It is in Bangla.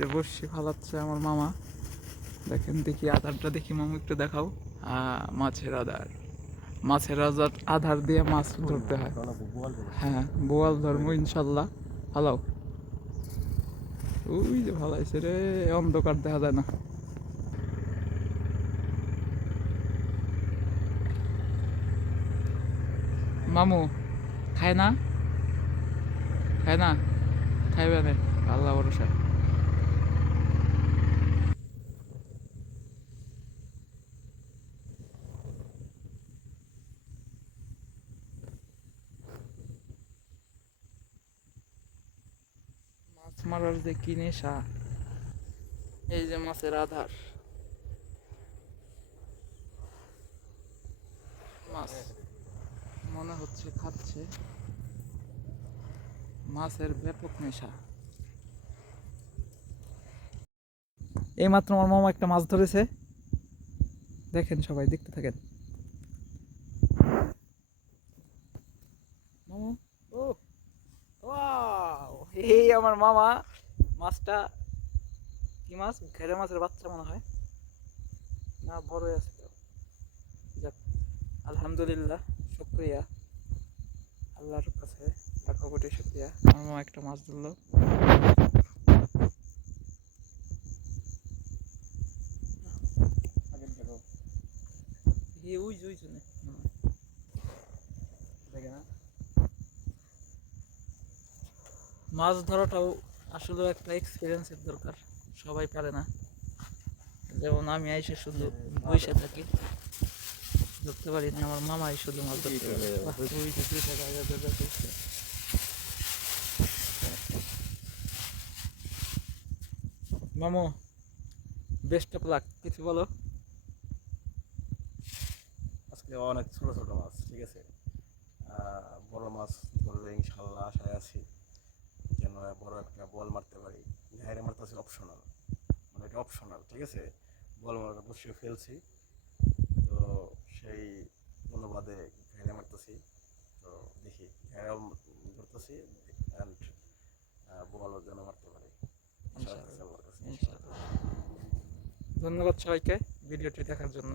যে বসছি ফালাচ্ছে আমার মামা। দেখেন দেখি আধারটা দেখি মামু একটু দেখাও। মাছের আধার, মাছের আধার আধার দিয়ে মাছ ধরতে হয়। হ্যাঁ, বোয়াল ধর্ম ইনশাল্লাহ। ফালাও। ওই যে ফালাইছে রে, অন্ধকার দেখা যায় না। মামু খায় না, খায় না, খাইবে না, আল্লাহ ভরসায়। মাছ মারার যে কি নেশা, এই যে মাছের আধার। মাছ মনে হচ্ছে খাচ্ছে, মাছের ব্যাপক নেশা। এইমাত্র আমার মামা একটা মাছ ধরেছে, দেখেন সবাই দেখতে থাকেন। মামু, ও ওয়াও, এই আমার মামা মাছটা, কি মাছ, ঘেরে মাছের বাচ্চা মনে হয়, না বড়ই আছে তো। যাক, আলহামদুলিল্লাহ, শুক্রিয়া আল্লাহর কাছে, লাখো কোটি শুক্রিয়া। আমার মামা একটা মাছ ধরলো। ওই যে ওই জন্য দেখে না, মাছ ধরাটাও আসলে একটা এক্সপিরিয়েন্সের দরকার, সবাই পারে না। যেমন আমি আইসে শুধু বসে থাকি, ধরতে পারি না, আমার মামাই শুধু মাছ ধরতে পারে। ওই যে 2 টাকা মামু, বেস্ট অফ লাক, কিছু বলো। আজকে অনেক ছোট ছোট মাছ, ঠিক আছে। বড় মাছ ধরলে ইনশাল্লাহ আশায় আছি যেন বড় একটা বল মারতে পারি। ঘাইরে মারতেছি অপশনাল, মানে এটা অপশনাল, ঠিক আছে। বল মারা বসিয়ে ফেলছি, তো সেই অনুবাদে ঘাইরে মারতেছি। তো দেখি ঘাইরেও ধরতেছি, অ্যান্ড বলও যেন মারতে পারি। আশা রাখতেছি ইনশাআল্লাহ, আল্লাহর কাছে ইনশাল্লাহ। ইনশাআল্লাহ। ধন্যবাদ সবাইকে ভিডিওটি দেখার জন্য।